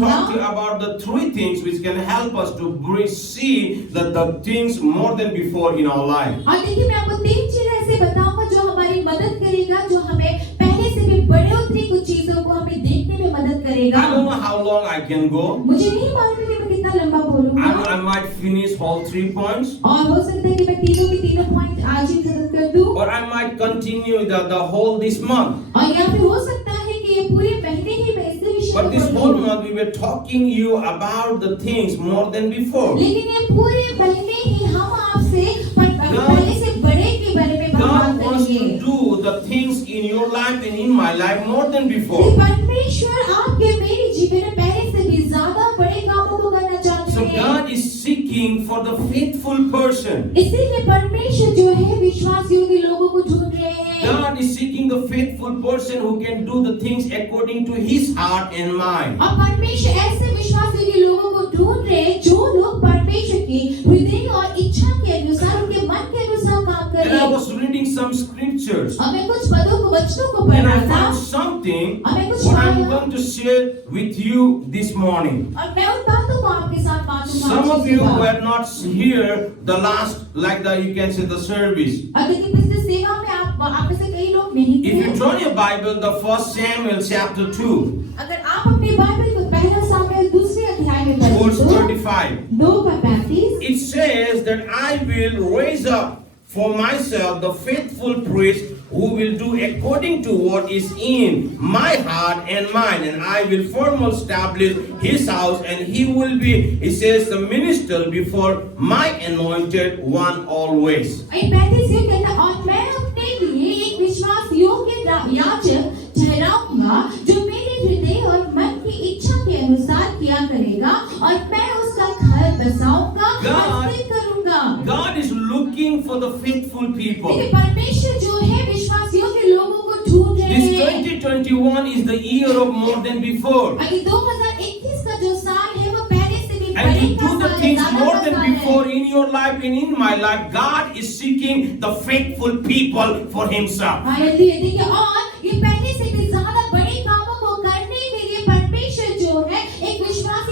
talk to you about the three things which can help us to see the things more than before in our life. और देखिए मैं आपको तीन चीजें ऐसे बताऊंगा जो हमारी मदद करेगा, जो हमें पहले से भी बड़े उतरी कुछ चीजों को हमें देखने में मदद करेगा। I don't know how long I can go. मुझे नहीं मालूम कि मैं कितना लंबा बोलूंगा। I might finish all 3 points. और हो सकता है कि मैं तीनों के तीनों पॉइंट आज ही खत्म कर दूं। Or I might continue the whole this month. और या फिर हो सकता है कि ये पूरे महीने ही मैं इस विषय But this पर whole बोलूं। month we were talking you about the things more than before. लेकिन ये पूरे महीने ही हम आपसे पहले से बड़े के बारे में बात God wants करेंगे। to do the things in your life and in my life more than before. परमेश्वर आपके मेरे जीवन में पहले से भी ज्यादा बड़े कामों को करना चाहते So हैं। God is seeking for the faithful person. इसीलिए परमेश्वर जो है विश्वास योग्य लोगों को ढूंढ रहे हैं। God is seeking the faithful person who can do the things according to his heart and mind. और परमेश्वर ऐसे विश्वास योग्य लोगों को ढूंढ रहे हैं जो लोग परमेश्वर की हृदय और इच्छा के अनुसार, उनके मन के अनुसार काम And I करें। was reading some scriptures. और मैं कुछ पदों को वचनों को पढ़ And I रहा था found something और मैं कुछ what I'm पाया going to share with you this morning. और मैं उन बातों को आपके साथ बांटूंगा। Some of you were not here the last, like you can say, the service. और देखिए पिछले सेवा में आप में से कई लोग नहीं If you थे। turn your Bible, the 1 Samuel chapter 2, अगर आप अपनी बाइबल को पहला सामुएल दूसरे अध्याय में verse पढ़ें 35, 2:35 it says that I will raise up for myself the faithful priest who will do according to what is in my heart and mind, and I will firmly establish his house, and he will be, it says, the minister before my anointed one always. ये 35 ये कहता है, और मैं अपने लिए एक विश्वास योग्य याजक ठहराऊंगा जो मेरे हृदय और मन की इच्छा के अनुसार किया करेगा, और मैं उसका घर बसाऊंगा और स्थिर करूंगा। God is looking for the faithful people. लेकिन परमेश्वर जो है विश्वास योग्य लोगों को ढूंढ रहे This हैं। 2021 is the year of more than before. और ये 2021 का जो साल है वो पहले से भी And बड़े to का do the साल है, things ज्यादा more का than साल है। before in your life and in my life, God is seeking the faithful people for himself. Hallelujah. देखिए और ये पहले से भी ज्यादा बड़े कामों को करने के लिए परमेश्वर जो है एक विश्वास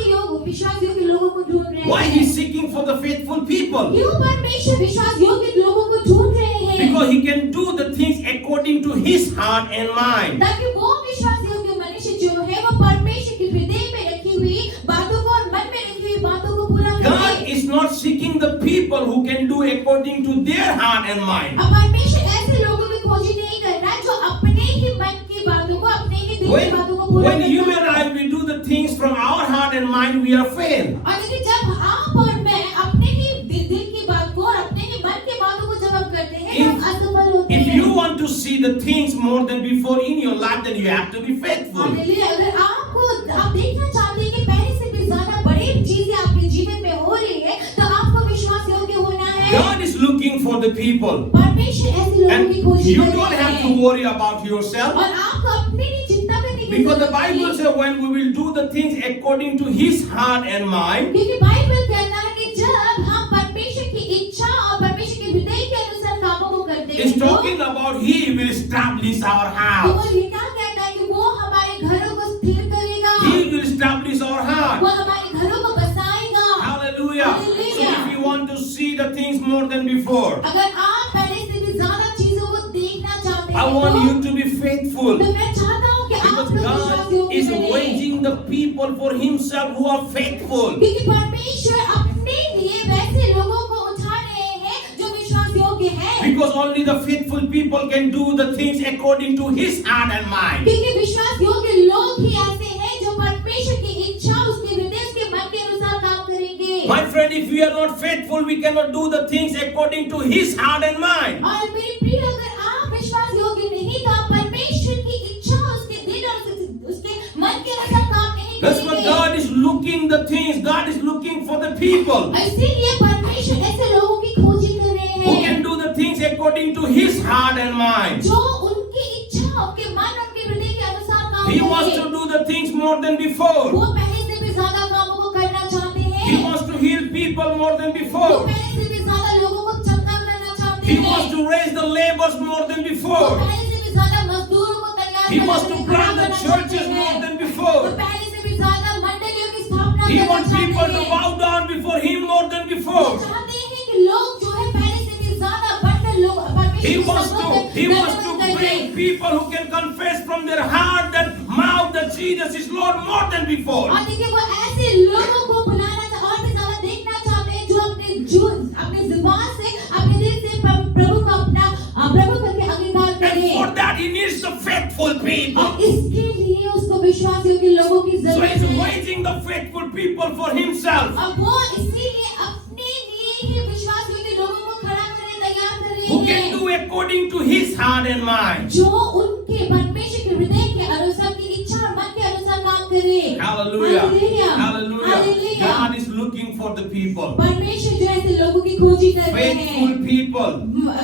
योग्य लोगों को ढूंढ रहे हैं। Why he is seeking for the faithful people? क्यों परमेश्वर विश्वास योग्य लोगों को ढूंढ रहे हैं? Because he can do the things according to his heart and mind. ताकि वो विश्वास योग्य मनुष्य जो है वो परमेश्वर के हृदय में रखी हुई बातों को और मन में रखी हुई बातों को पूरा God करे। is not seeking the people who can do according to their heart and mind. अब परमेश्वर ऐसे लोगों की खोज नहीं कर रहा जो अपने ही मन की बातों को, अपने ही दिल की बातों को पूरा When you करता and है। I we do the things from our heart and mind, we are failed. और देखिए जब आप और मैं अपने ही दिल की बात को और अपने ही मन की बातों को जब हम करते हैं तो हम असफल होते If हैं। you want to see the things more than before in your life, then you have to be faithful. Hallelujah. अगर आप देखना चाहते हैं कि पहले से भी ज्यादा बड़ी चीजें आपके जीवन में हो रही है तो आपको विश्वास योग्य होना है। God is looking for the people. परमेश्वर ऐसे लोगों And की खोज you कर don't रहे have to हैं। worry about yourself. और आपको अपने लिए चिंता करने की Because the जरूरत Bible नहीं। says when we will do the things according to his heart and mind, क्योंकि बाइबल कहता है कि जब हम परमेश्वर की इच्छा और परमेश्वर के हृदय के अनुसार कामों को करते हैं it's तो talking about he will establish our वो house. ये क्या कहता है कि वो हमारे घरों को स्थिर करेगा, He will establish our वो heart. हमारे घरों को बसाएगा। Hallelujah. So if you want to see the things more than before, अगर आप पहले से भी ज्यादा चीजों को देखना चाहते हैं I want you to be faithful. तो मैं चाहता हूँ कि आप Because विश्वास God योग्य is बने। waging the people for himself who are faithful. क्योंकि परमेश्वर अपने लिए वैसे लोगों को उठा रहे हैं जो विश्वास योग्य है। Because only the faithful people can do the things according to his heart and mind. क्योंकि विश्वास योग्य लोग ही ऐसे हैं जो परमेश्वर की इच्छा, उसके हृदय, उसके मन के अनुसार काम करेंगे। My friend, if we are not faithful, we cannot do the things according to his heart and mind. और मेरे प्रिय अगर आप विश्वास योग्य नहीं तो आप परमेश्वर की इच्छा, उसके दिल और उसके मन के अनुसार काम नहीं That's what करेंगे। God is looking the things. God is looking for the people इसीलिए परमेश्वर ऐसे लोगों की खोजी कर रहे who हैं can do the things according to his heart and mind. जो उनकी इच्छा, उनके मन, उनके हृदय के अनुसार काम He wants करें। to do the things more than before. वो पहले से भी ज्यादा कामों को करना चाहते हैं। He wants to heal people more than वो before. पहले से भी ज्यादा लोगों को चंगा करना चाहते He हैं। wants to raise the laborers more than वो before. पहले से भी ज्यादा मजदूरों को तैयार He करना wants to चाहते हैं, plant the खड़ा करना churches चाहते more हैं। than वो before. पहले से भी ज्यादा मंडलियों He करना wants people चाहते to हैं। bow down before Him more than वो before. चाहते हैं कि लोग जो है पहले से भी ज्यादा बढ़कर लोग परमेश्वर He को wants to नमस्कार bring करें। people who can confess from their heart that mouth that Jesus is Lord more than before. और देखिए वो ऐसे लोगों को बुलाना और भी ज्यादा देखना चाहते हैं जो अपने जुबान से अपने दिल से प्रभु को अपना प्रभु करके अंगीकार And करें। for that He needs the faithful people. और इसके लिए उसको विश्वासियों के लोगों की So जरूरत He's है। raising the faithful people for Himself, अब वो इसीलिए अपने लिए ही विश्वासियों के लोगों को खड़ा करने तैयार कर रही who can है, do according to His heart and mind. जो उनके परमेश्वर के हृदय के अनुसार की इच्छा और मन के अनुसार काम करे। Hallelujah. Hallelujah. Hallelujah. Hallelujah. God is looking for the people. परमेश्वर जो ऐसे लोगों की खोजी कर रहे Faithful हैं, people.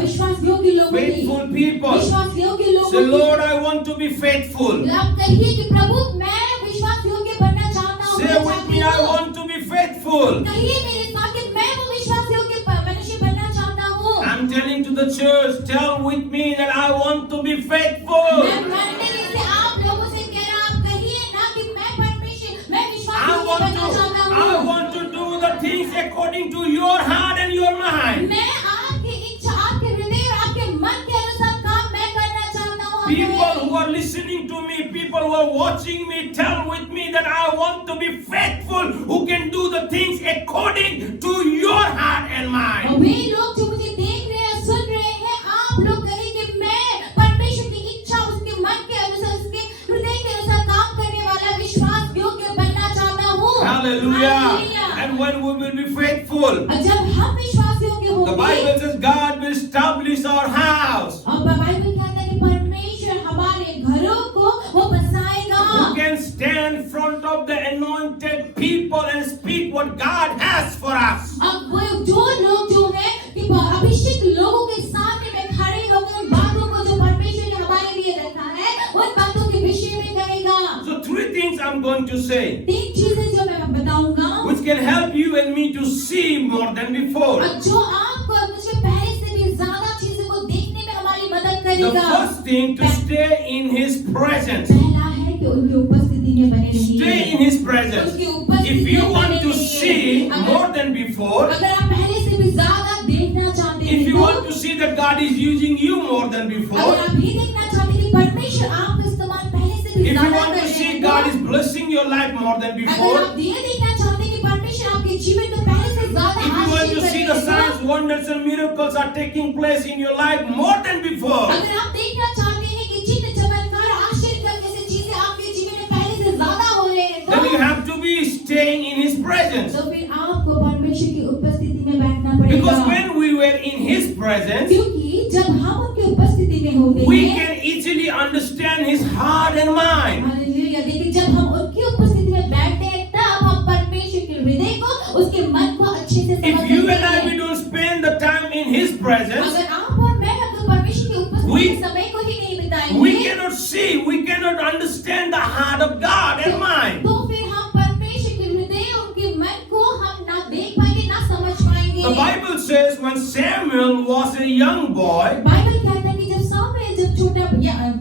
विश्वास योग्य लोगों की, Faithful people. विश्वास योग्य लोगों Say, की। Lord, I want to be faithful. आप कहिए कि प्रभु मैं विश्वास योग्य बनना चाहता हूँ, Say मैं with चाहती me, I हूँ। want to be faithful. कहिए मेरे साथ कि मैं वो विश्वास योग्य मनुष्य बनना चाहता हूँ। I'm telling to the church, tell with me that I want to be faithful. मैं मंडली से आप लोगों से कह रहा, आप कहिए ना कि मैं विश्वास योग्य बनना चाहता I हूँ। want to do the things according to your heart and your mind. मैं आपकी इच्छा, आपके हृदय और आपके मन के अनुसार काम मैं करना चाहता हूँ। People who are listening to me, people who are watching me, tell with me that I want to be faithful, who can do the things according to your heart and और mind. वे लोग जो मुझे देख रहे हैं, सुन रहे हैं, आप लोग कहें कि मैं परमेश्वर की इच्छा, उसके मन के अनुसार, उसके हृदय के अनुसार काम करने वाला विश्वास योग्य बनना चाहता हूँ। Hallelujah. Hallelujah. And when we will be faithful, और जब हम विश्वास योग्य the होंगे, Bible says God will establish our house. और बाइबल कहता है कि परमेश्वर हमारे घरों को वो बसाएगा। Who can stand in front of the anointed people and speak what God has for us. अब वो जो लोग जो है कि अभिषेक लोगों के सामने में खड़े होकर उन बातों को जो परमेश्वर ने हमारे लिए रखा है, उन बातों के विषय में कहेगा। So three things I'm going to say, तीन चीजें जो मैं बताऊंगा, which can help you and me to see more than before. और जो आपको और मुझे पहले से भी ज्यादा चीजों को देखने में हमारी मदद The करेगा। first thing, to stay in His presence. पहला है कि उनकी उपस्थिति में बने Stay रहिए। in His presence. उसकी उपस्थिति If you में want बने to रहिए। see more than before, अगर आप पहले से भी ज्यादा देखना चाहते हैं, if you तो want to see that God is using you more than अगर before, आप ये देखना चाहते हैं कि परमेश्वर आपका इस्तेमाल पहले से भी if you ज्यादा want कर to रहे see हैं, God तो is blessing your life more than अगर before, आप ये देखना चाहते हैं कि परमेश्वर आपके जीवन को पहले से ज्यादा if you want to आशीष see कर the रहे हैं, signs, wonders and miracles are taking place in your life more than before, अगर आप देखना चाहते हैं कि चिन्ह चमत्कार आश्चर्य जैसी चीजें आपके जीवन में पहले से ज्यादा हो रहे हैं, then you तो have to be staying in His presence. फिर आपको परमेश्वर की उपस्थिति में बैठना पड़ेगा। Because when we were in His presence, क्योंकि जब हम उनकी उपस्थिति में होते we हैं, can easily understand His heart and mind. Hallelujah, देखिए जब हम उनकी उपस्थिति में बैठते हैं, तब हम परमेश्वर के हृदय को, उसके मन को अच्छे से समझ If you सकते and I, हैं। we don't spend the time in His presence, अगर आप और मैं अगर परमेश्वर की उपस्थिति में समय को ही नहीं we बिताएंगे, cannot see, we cannot understand the heart of God and mind. तो फिर हम परमेश्वर के हृदय, उनके मन को हम ना देख पाएंगे, ना समझ पाएंगे। The Bible says when Samuel was a young boy, Bible कहता है कि जब सामुएल जब छोटा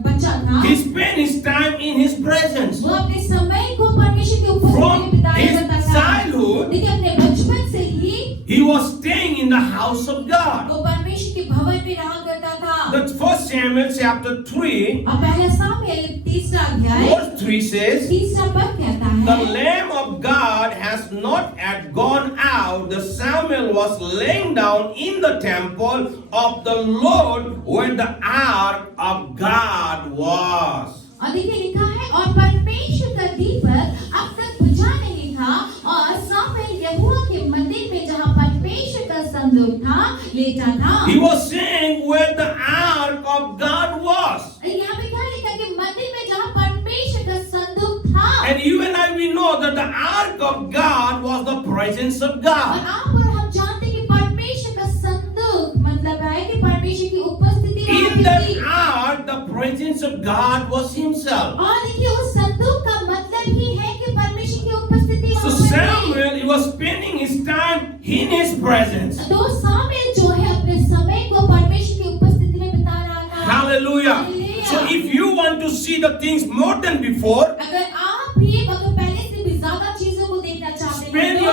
बच्चा था, he spent his time in His presence. वो अपने समय को परमेश्वर की उपस्थिति From में बिताया his करता था। childhood, देखिए अपने बचपन से ही he was staying in the house of God. वो परमेश्वर के भवन में रहा करता था। That's 1 Samuel chapter 3, अब पहला सामुएल 3 अध्याय verse 3 says, 3 पद कहता the है, Lamb of God has not yet gone out. The Samuel was laying down in the temple of the Lord where the ark of God was. और देखिए लिखा है, और परमेश्वर का दीपक अब तक बुझा नहीं था, और सामुएल यहोवा के मंदिर में जहाँ परमेश्वर का संदूक था, लेटा था। He was saying where the ark of God was. यहाँ पे क्या लिखा कि मंदिर में जहाँ परमेश्वर का संदूक था, And you and I, we know that the ark of God was the presence of और God. आप और हम जानते हैं कि परमेश्वर का संदूक मतलब है कि परमेश्वर की उपस्थिति वहाँ In पे that थी। ark, the presence of God was Himself. और देखिए उस संदूक का मतलब ही है कि परमेश्वर की उपस्थिति So वहाँ पर थी। Samuel, he was spending his time in His presence. तो सामुएल जो है अपने समय को परमेश्वर की उपस्थिति में बिता रहा था। Hallelujah. Hallelujah. So if you want to see the things more than before, अगर आप भी अगर पहले से भी ज्यादा चीजों को देखना चाहते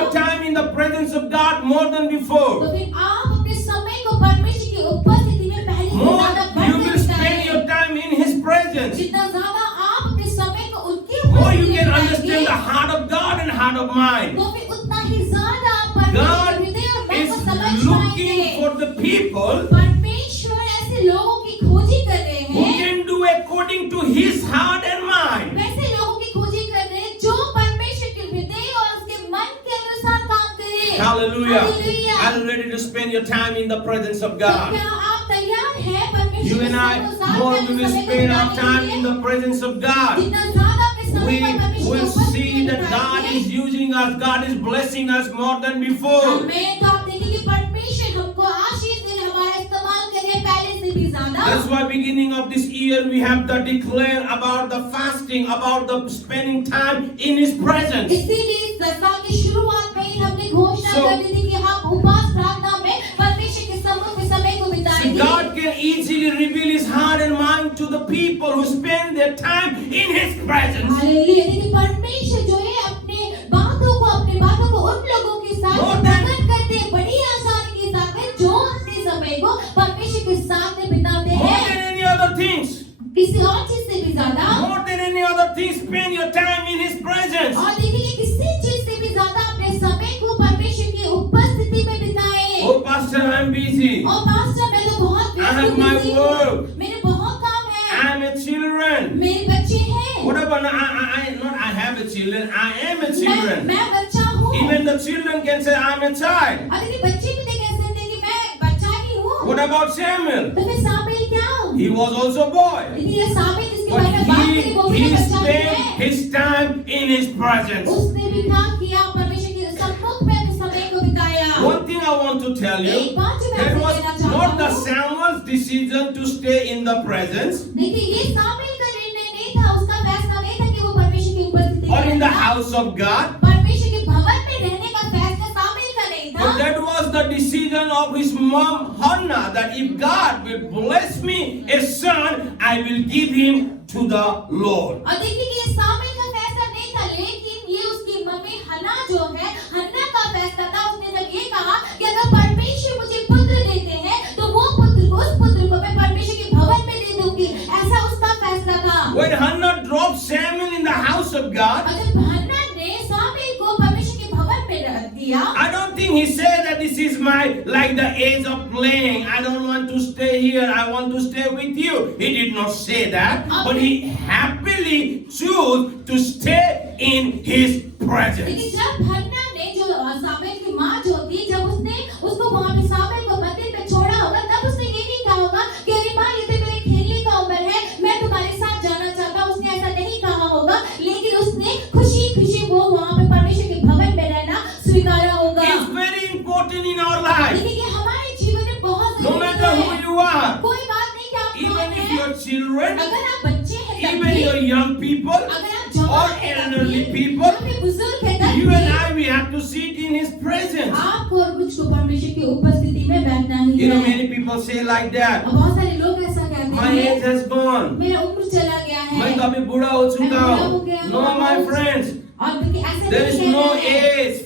your time in the presence of God more than before. तो फिर आप अपने समय को परमेश्वर की उपस्थिति में पहले से More ज्यादा you बढ़कर will spend बिताएं। your time in His presence. जितना ज्यादा आप अपने समय को उनकी More you उपस्थिति can में understand the बिताएंगे, heart of God and heart of mind. तो फिर उतना ही ज्यादा आप परमेश्वर God के हृदय और मन is को समझ looking पाएंगे। for the people परमेश्वर ऐसे लोगों की खोजी कर रहे who हैं, can do according to His heart and mind. वैसे लोगों की खोजी कर रहे हैं जो परमेश्वर के हृदय और उसके मन के अनुसार काम करें। Hallelujah. Hallelujah। Are you ready to spend your time in the presence of तो God? क्या आप तैयार हैं परमेश्वर You के and I, अनुसार more अपने we will समय को spend our बिताने के time लिए? in the presence of God. जितना ज्यादा अपने समय We को परमेश्वर will की उपस्थिति see में that God बिताएंगे, is using us, God is blessing us more than before. हमें तो आप देखेंगे परमेश्वर हमको आशीष दे रहे, हमारा इस्तेमाल कर रहे हैं पहले से भी ज्यादा। That's why beginning of this year we have to declare about the fasting, about the spending time in His presence. इसीलिए इस साल की शुरुआत में ही हमने घोषणा So- कर दी थी कि हम उपवास प्रार्थना में परमेश्वर के सम्मुख में समय को So बिताएंगे। God can easily reveal His heart and mind to the people who spend their time in His presence. Hallelujah. देखिए परमेश्वर जो है अपने बातों को उन लोगों के साथ More than- प्रकट करते हैं बड़ी आसानी के साथ में जो अपने समय को परमेश्वर के साथ में बिताते More हैं। than any other things. किसी और चीज से भी ज्यादा, More than any other thing, spend your time in His presence. और देखिए किसी चीज से भी ज्यादा अपने समय को परमेश्वर की उपस्थिति में बिताएं। Oh, Pastor, I'm busy. और पास्टर मैं तो बहुत I have my busy हूँ, work. मेरे बहुत काम है, I'm a children. मेरे बच्चे हैं, What about not I have a children, I am a children. मैं बच्चा हूँ। Even the children can say I'm a child. और देखिए बच्चे भी कह सकते हैं कि मैं बच्चा ही हूँ। What about Samuel? तो फिर साबिल क्या? He was also a boy. लेकिन ये साबिल जिसके But बारे में बात करें वो भी he बच्चा ही spent है। his time in His presence. उसने भी काम किया, परमेश्वर के सम्मुख में अपने समय को बिताया। One thing I want to tell you, एक बात जो मैं that आपसे was कहना चाहता not the हूँ, Samuel's decision to stay in the presence देखिए ये साबिल का निर्णय नहीं था, उसका फैसला नहीं था कि वो परमेश्वर की उपस्थिति or में in the रहेगा। house of God, परमेश्वर के भवन में रहने का फैसला साबिल का नहीं but था, that was the decision of his mom Hannah, that if God will bless me a son, I will give him to the Lord. और देखिए कि ये साबिल का फैसला नहीं था, लेकिन ये उसकी मम्मी हन्ना जो है, हन्ना का फैसला था। उसने जब ये कहा कि अगर परमेश्वर मुझे पुत्र देते हैं तो वो पुत्र को, उस पुत्र को मैं परमेश्वर के भवन में दे दूंगी, ऐसा उसका फैसला था। When Hannah dropped Samuel in the house of God, और जब हन्ना ने साबिल को परमेश्वर के भवन में रख दिया, I don't think he said that this is my, like the age of playing. I don't want to stay here. I want to stay with you. He did not say that, but he happily chose to stay in His presence. लेकिन जब हन्ना ने जो साबिल की माँ जो थी, जब उसने उसको वहाँ पे साबिल को मंदिर में छोड़ा होगा, तब उसने ये नहीं कहा होगा कि अरे माँ ये तो मेरे खेलने का उम्र है, मैं तुम्हारे साथ जाना चाहता हूँ। उसने ऐसा नहीं कहा होगा, लेकिन उसने खुशी खुशी वो वहाँ पे परमेश्वर के भवन में रहना स्वीकारा होगा। It's very important in our life. लेकिन ये हमारे जीवन में बहुत No जरूरी matter है। who you are, कोई बात नहीं कि आप कौन even if हैं, you're children, अगर आप बच्चे हैं तब even भी, you're young people, अगर आप or जवान हैं तब elderly भी, people, या फिर बुजुर्ग हैं तब you भी, and I, we have to sit in His presence. आपको और मुझको परमेश्वर की उपस्थिति में बैठना ही You know, है। many people say like that. अब बहुत सारे लोग ऐसा कहते My हैं, age has gone. मेरा उम्र चला गया है, मैं तो अभी बूढ़ा हो चुका मैं बूढ़ा हो हूँ. गया हूँ। No, my friends. और देखिए ऐसा There नहीं is कहना no है। age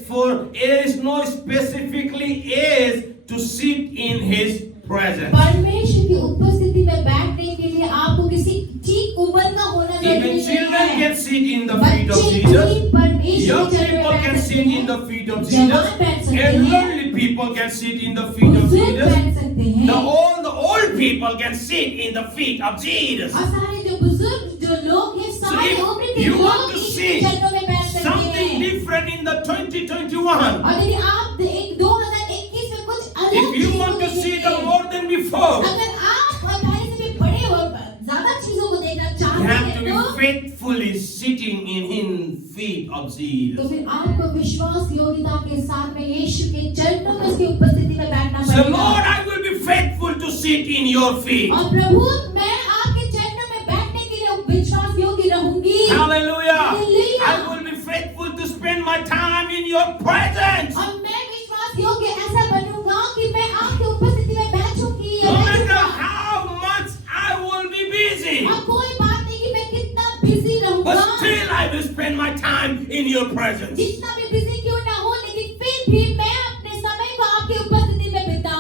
there is no specifically age to sit in His presence. परमेश्वर की उपस्थिति में बैठने के लिए आपको किसी ठीक उम्र का होना जरूरी Even नहीं children है। can sit in the feet of बच्चे Jesus. भी परमेश्वर Young के चरणों people में can बैठ sit सकते in हैं। the feet of जवान Jesus. बैठ सकते हैं। Elderly people can sit in the feet of बुजुर्ग Jesus. बैठ सकते हैं। The old people can sit in the feet of Jesus. और सारे जो बुजुर्ग जो लोग हैं, सारे if उम्र के you लोग want to इस see चरणों में बैठ सकते Something हैं। different in the 2021. और यदि आप 2021 में कुछ अलग If you चीजों want को to see देखेंगे, the more than before, अगर आप पहले से भी बड़े और ज्यादा चीजों को देखना you चाहते have हैं to तो be faithfully sitting in feet of तो Jesus. फिर आपको विश्वास योग्यता के साथ में यीशु के चरणों में उसकी उपस्थिति में बैठना So पड़ेगा। Lord, I will be faithful to sit in your feet. और प्रभु मैं आपके चरणों में बैठने के लिए विश्वास योग्य रहूंगी। Hallelujah. Hallelujah. I will be faithful to spend my time in your presence. और मैं विश्वास योग्य ऐसा बनूंगा कि मैं आपकी उपस्थिति में बैठूंगी। No matter how much I will be busy, और कोई बात नहीं कि मैं कितना बिजी but रहूंगा, still I will spend my time in your presence. जितना भी बिजी क्यों ना हो, लेकिन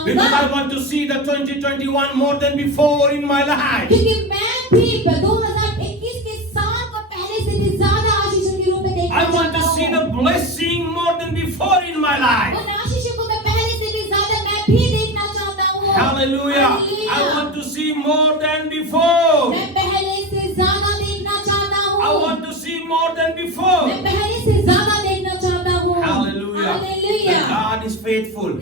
Because चाहूंगा, I want to see the 2021 more than before in my life. क्योंकि मैं भी 2021 के साल को पहले से भी ज्यादा आशीषों के रूप में देखना I want to चाहता see हूँ। the blessing more than before in my life. उन आशीषों को मैं पहले से भी ज्यादा मैं भी देखना चाहता हूँ। Hallelujah. I want to see more than before. मैं पहले से ज्यादा देखना चाहता हूँ। I want to see more than before. मैं पहले से ज्यादा देखना चाहता हूँ। Hallelujah. Hallelujah। And God is faithful.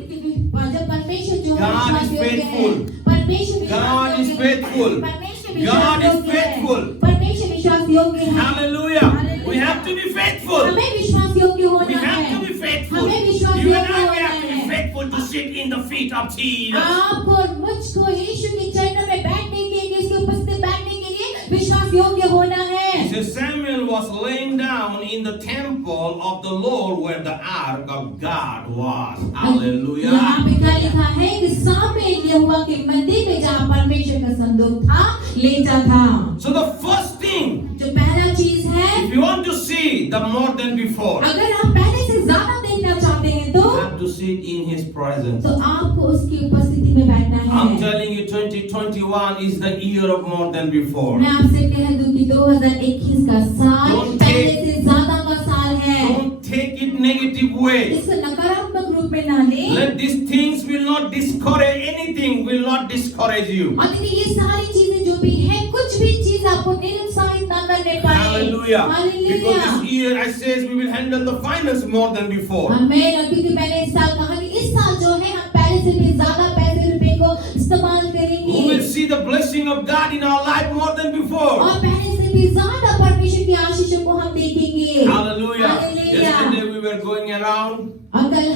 जब परमेश्वर जो है God is विश्वास योग्य है, faithful. परमेश्वर विश्वास God is योग्य है, faithful. परमेश्वर God विश्वास is योग्य है, faithful. परमेश्वर विश्वास योग्य है। Hallelujah. Hallelujah. We have to be faithful. हमें विश्वास योग्य We होना have है। to be faithful. हमें विश्वास You and योग्य I, we होना have to be है। faithful to sit in the feet of Jesus. आपको और मुझको यीशु के चरणों में बैठने के लिए, इसके उपस्थित बैठने के लिए विश्वास योग्य होना है। So Samuel was laying down in the temple of the Lord where the ark of God was. Hallelujah. यहाँ पे क्या लिखा है कि सामुएल यहोवा के मंदिर में जहाँ परमेश्वर का संदूक था, लेटा था। So the first thing, जो पहला चीज है, if you want to see the more than before, अगर आप पहले से ज्यादा देखना चाहते हैं तो you have to sit in His presence. आपको उसकी उपस्थिति में बैठना I'm है। telling you, 2021 is the year of more than before. मैं आपसे कह दूं कि 2021 का साल Don't पहले take- से ज्यादा का साल है। Don't take it negative way. इसको नकारात्मक रूप में ना लें। Let these things will not discourage anything, will not discourage you. और देखिए ये सारी चीजें जो भी है, कुछ भी चीज आपको निरुत्साहित ना करने पाए। Hallelujah. Because hallelujah. this year I says we will handle the finance more than before. हमें क्योंकि मैंने इस साल कहा कि इस साल जो है हम पहले से भी ज्यादा पैसे रुपए को इस्तेमाल We करेंगे will see the blessing of God in our life more than before. और पहले से भी ज्यादा परमेश्वर की आशीषों को हम देखेंगे। Hallelujah. Hallelujah. Yesterday we were going around. और कल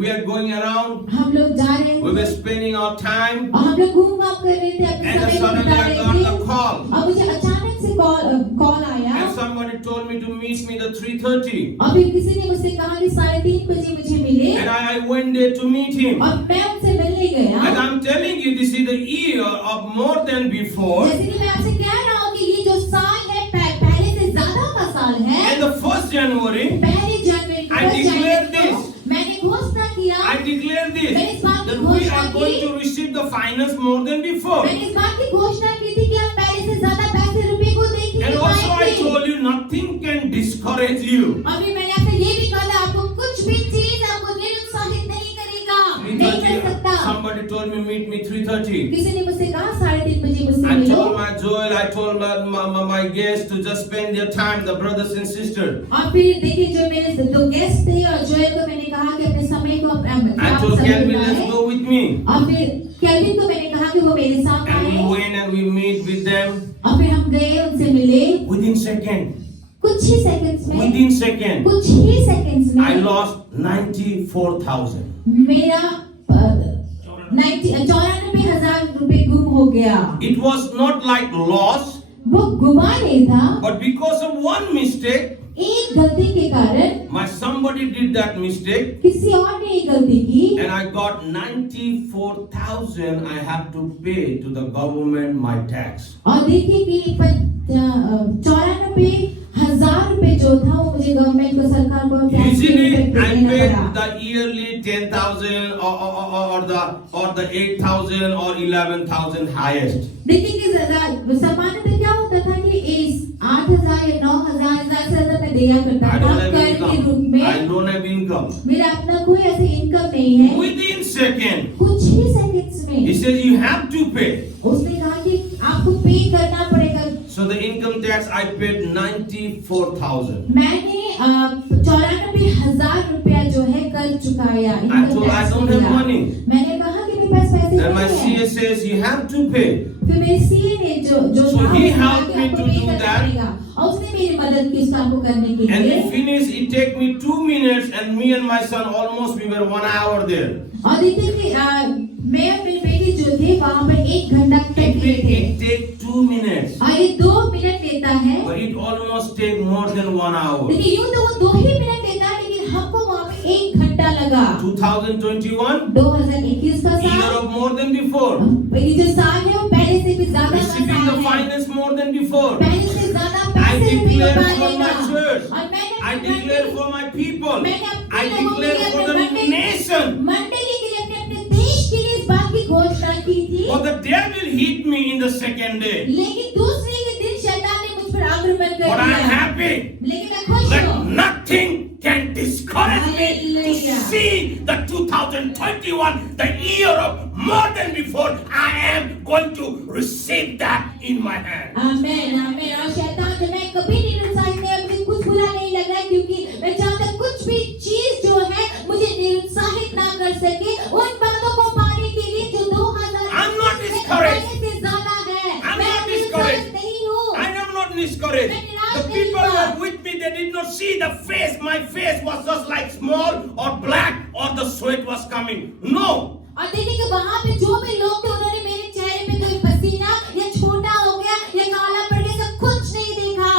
We are going around. हम लोग जा रहे We थे were spending our time. और हम लोग घूम घाम कर रहे थे, अपने And समय को suddenly बिता I रहे got थे the call. और मुझे अचानक से कॉल आया And somebody told me to meet me at 3:30. और फिर किसी ने मुझसे कहा कि 3:30 बजे मुझे मिले And I went there to meet him. और मैं उनसे मिलने गया। And I'm telling you, this is the year of more than before. जैसे कि मैं आपसे कह रहा हूँ कि ये जो साल है पहले से ज्यादा का साल है। And the 1st January, पहली जनवरी I declare this. मैंने घोषणा किया, I declare this, मैंने इस बात की that we घोषणा are going की, to receive the finance more than before. मैंने इस बात की घोषणा की थी कि आप पहले से ज्यादा पैसे रुपए को देखेंगे And also I पाएंगे। told you, nothing can discourage you. अभी मैंने आपसे ये भी कहा था, आपको कुछ भी चीज आपको निरुत्साहित नहीं करेगा, नहीं कर सकता। Somebody told me, meet me 3:30. किसी ने मुझसे कहा 3:30 बजे मुझसे I मिलो। told my Joel, I told my guests to just spend their time, the brothers and sisters. और फिर देखिए जो मेरे दो गेस्ट थे और जोएल को मैंने कहा कि अपने समय को I told Kelvin, let's go with me. और फिर केल्विन को मैंने कहा कि वो मेरे साथ And we आए went and we meet with them. और फिर हम गए उनसे मिले। Within second, कुछ ही सेकंड्स में within second, कुछ ही सेकंड्स में I lost 94,000. मेरा 94,000 रुपए गुम हो गया। It was not like loss, वो गुमा नहीं था, but because of one mistake, एक गलती के कारण somebody did that mistake, किसी और ने एक गलती की and I got 94,000. I have to pay to the government my tax. और देखिए कि 94,000 रुपए जो था वो मुझे गवर्नमेंट को, सरकार को टैक्स के Usually, रूप में I देना paid पड़ा। the yearly 10,000 or the 8,000 or 11,000 highest. देखिए कि सामान्यतः क्या होता था कि इस 8,000 या 9,000 से ज्यादा मैं दिया करता I था don't have कर के रूप income. में। I don't have income. मेरा अपना कोई ऐसे इनकम नहीं है। Within second, कुछ ही सेकंड्स में he says you have to pay. उसने कहा कि आपको पे करना पड़ेगा। So the income tax I paid 94,000. मैंने 94,000 रुपया जो है कर चुकाया। I told I don't have money. मैंने कहा कि मेरे पास पैसे Then my नहीं है। CA says you have to pay. फिर मेरे सीए ने जो So था, he उसने कहा helped कि me आपको to पे do करना that. पड़ेगा। और उसने मेरी मदद की इस काम को करने के And लिए। we finished. It take me 2 minutes, and me and my son almost we were 1 hour there. और देखिए कि मैं और मेरी बेटी जो थे वहाँ पर 1 घंटा तक गए थे। It take 2 minutes, और ये 2 मिनट लेता है। but it almost take more than 1 hour. देखिए यूँ तो वो 2 ही मिनट लेता है, लेकिन हमको वहाँ पे 1 घंटा लगा। 2021, 2021 का year साल, of more than before. ये जो साल है वो पहले से भी ज्यादा का Receiving the साल है। finance more than before. पहले से ज्यादा I पैसे रुपए declare कमा for लेगा। my church. और मैंने I declare for my people. मैंने अपने I लोगों के declare लिए, for अपने the nation. मंडली के लिए, अपने अपने देश devil hit me in the second day. लेकिन दूसरे के दिन शैतान ने मुझ पर आक्रमण कर But I am दिया, happy लेकिन मैं खुश that हूँ। nothing can discourage me to Hallelujah. see the 2021, the year of more than before. I am going to receive that in my hand. आमेन आमेन। और शैतान से मैं कभी निरुत्साहित नहीं, मुझे कुछ बुरा नहीं लग रहा है, क्योंकि मैं चाहता कुछ भी चीज जो है मुझे निरुत्साहित ना कर सके उन बातों को पाने के लिए जो 2000 I'm not discouraged. से ज्यादा है। I'm मैं not निरुत्साहित discouraged. नहीं हूँ। I am not discouraged. The people who were with me, they did not see the face. My face was just like small or black or the sweat was coming. No. और देखिए कि वहाँ पे जो भी लोग थे उन्होंने मेरे चेहरे पे कोई पसीना या छोटा हो गया या काला पड़ गया, सब कुछ नहीं देखा।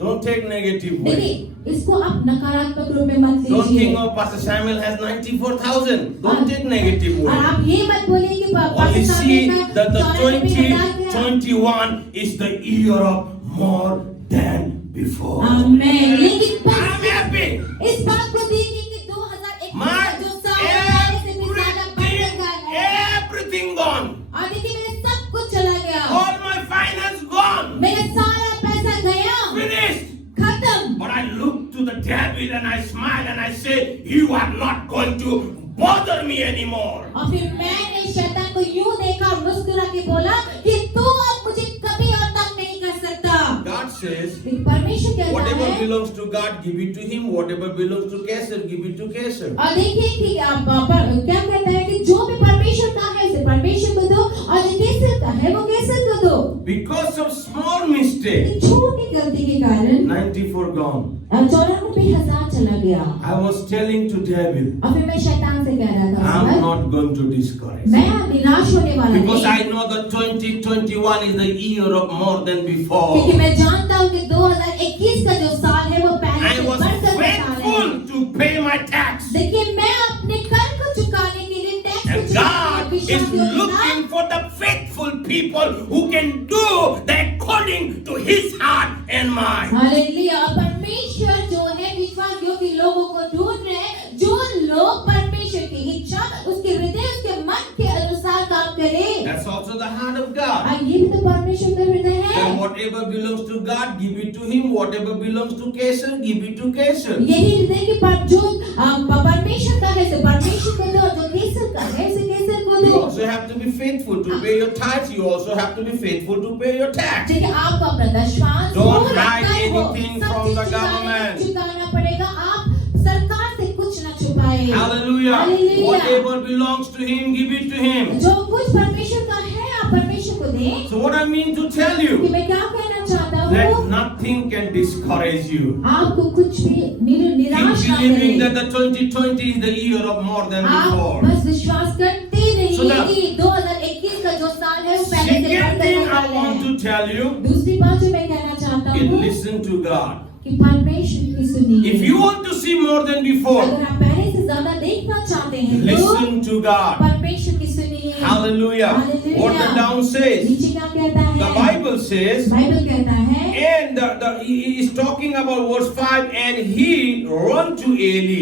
Don't take negative way. देखिए इसको आप नकारात्मक रूप में मत Don't लीजिए। think, oh, Pastor Samuel has 94,000. Don't take negative और way. आप ये मत बोलिए कि Only see that the 2021 2021 is the year of more than before. आमेन। लेकिन I'm happy. इस बात को देखिए कि 2021 My का जो साल है पहले से भी ज्यादा बढ़ गया है। everything gone. और देखिए मेरे सब कुछ चला गया, All my finance gone. मेरा सारा पैसा गया, Finished. खत्म। But I look to the devil and I smile and I say, you are not going to bother me anymore. और फिर मैंने शैतान को यूं देखा और मुस्कुरा के बोला कि तू अब मुझे कभी और तक नहीं कर सकता। God says, लेकिन परमेश्वर कहता whatever है, belongs to God, give it to him. Whatever belongs to Caesar, give it to Caesar. और देखिए कि आप क्या कहता है कि जो भी परमेश्वर का है उसे परमेश्वर को दो और जो केसर का है वो केसर को दो। Because of small mistake, एक छोटी गलती के कारण 94 gone. 94,000 चला गया। I was telling to devil, और फिर मैं शैतान से कह रहा था, I'm not going to discourage. मैं निराश होने वाला Because नहीं, I know that 2021 is the year of more than before. क्योंकि मैं जानता हूँ कि 2021 का जो साल है वो पहले I से was बढ़कर का साल है। faithful to pay my tax. देखिए मैं अपने कर को चुकाने के लिए टैक्स को And चुकाने God के is विश्वासियों के looking साथ, for the faithful people who can do the according to His heart and mind. Hallelujah. और परमेश्वर जो है विश्वासियों के लोगों को ढूंढ रहे हैं, जो लोग परमेश्वर की इच्छा उसके हृदय उसके मन के अनुसार काम करें। That's also the heart of God. और ये भी तो परमेश्वर का हृदय है। And whatever belongs to God, give it to Him. Whatever belongs to Caesar, give it to Caesar. यही हृदय की जो परमेश्वर का है उसे परमेश्वर को दो, जो केसर का है उसे केसर को You दो। also have to be faithful to pay your tithes. You also have to be faithful to pay your tax. देखिए आपको अपना दशमांश Don't पूरा hide तय हो, anything सब from चीज the government. चुकाना पड़ेगा। आप सरकार से कुछ न छुपाए। Hallelujah. Hallelujah। Whatever belongs to Him, give it to Him. जो कुछ परमेश्वर का है आप परमेश्वर को दें। So what I mean to tell कि you, मैं क्या कहना चाहता that हूँ, nothing can discourage you. आपको कुछ भी निराश Keep ना believing करें। that the 2020 is the year of more than आप before. बस विश्वास करते रहिए So the- कि 2021 का जो साल है वो पहले से Second बढ़कर thing का I साल want है। to tell you दूसरी बात जो मैं कहना चाहता is हूँ listen to God. कि परमेश्वर की सुनिए। If you want to see more than before, अगर आप पहले से ज्यादा देखना चाहते हैं तो listen to God. परमेश्वर की सुनिए। Hallelujah. Hallelujah। What the down says, नीचे क्या कहता है? the Bible says, बाइबल कहता है, and he is talking about verse 5, and he run to Eli.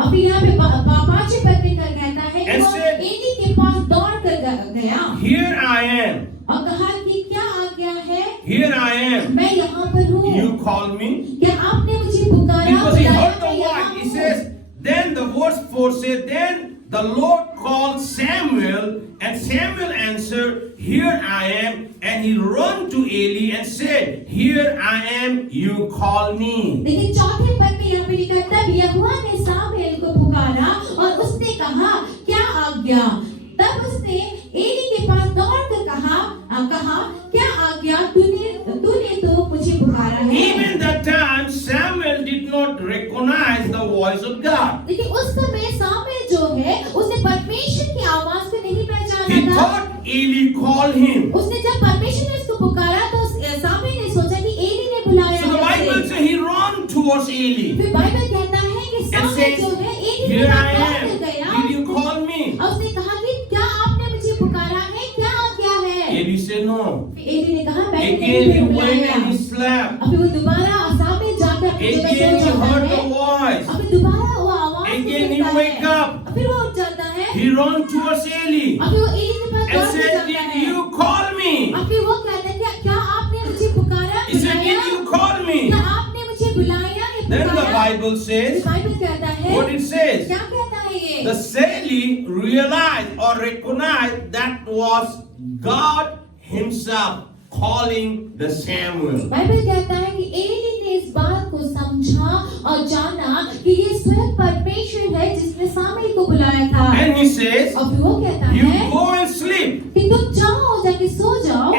अभी यहाँ पे पांचवें पद में कहता है And वो said, एली के पास दौड़ कर गया Here I am. और कहा कि क्या आज्ञा है? Here I am. मैं यहाँ पर हूँ। You call me? क्या आपने मुझे पुकारा? Because he बुलाया? heard the मैं यहाँ voice. He हूँ। says, then the verse 4 says, then the Lord called Samuel, and Samuel answered, Here I am. And he ran to Eli and said, Here I am, you call me. लेकिन चौथे पद में यहाँ पे लिखा है, तब यहोवा ने सामुएल को पुकारा और उसने कहा, क्या आज्ञा? तब उसने एली के पास दौड़कर कहा, क्या आज्ञा? तूने तो मुझे पुकारा है। Even that time, Samuel did not recognize the voice of God. लेकिन उस समय सामुएल जो है उसने परमेश्वर की आवाज को नहीं He पहचाना था। thought Eli called him. उसने जब परमेश्वर ने उसको पुकारा तो सामुएल ने सोचा कि एली ने बुलाया So the है Bible उसे। says he ran towards Eli फिर बाइबल कहता है कि and सामुएल says, जो है एली के Here I पास am. दौड़कर गया Did you call me? और उसने कहा कि क्या आपने मुझे पुकारा है? क्या आज्ञा है? Eli said no. एली ने कहा मैंने Again he नहीं went बुलाया। and he slept. अभी वो दोबारा सामुएल जाकर अपनी जगह Again सो he जाता heard the है। voice. अभी दोबारा वो आवाज Again he सुनता wake है। up. फिर वो उठ जाता है। He ran towards Eli अभी वो एली के पास and दौड़ के said, जाता Did है। call me? और फिर वो कहता है क्या आपने मुझे पुकारा, He said, बुलाया? did you call me? क्या आपने मुझे बुलाया या Then the पुकारा? Bible says, बाइबल कहता है, what it says. क्या कहता है ये? The Sally realized or recognized that was God Himself calling the Samuel. Bible कहता है कि एली ने इस बात को समझा और जाना कि ये स्वयं परमेश्वर है जिसने सामुएल को बुलाया था। And he says, और फिर वो कहता you है go and sleep. कि तुम जाओ, जाके सो जाओ।